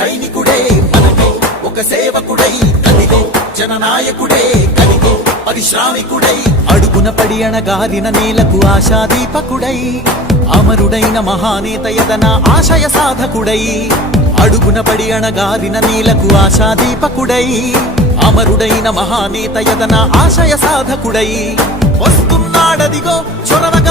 సైనికుడే మనకై ఒక సేవకుడై కదిగో జననాయకుడే కదిగో పరిశ్రామికుడై అడుగున పడి అణగారిన నేలకు ఆశాదీపకుడై అమరుడైన మహానేత యతన ఆశయ సాధకుడై అడుగున పడి అణగారిన నేలకు ఆశాదీపకుడై అమరుడైన మహానేత యతన ఆశయ సాధకుడై వస్తున్నాడదిగో చొరవక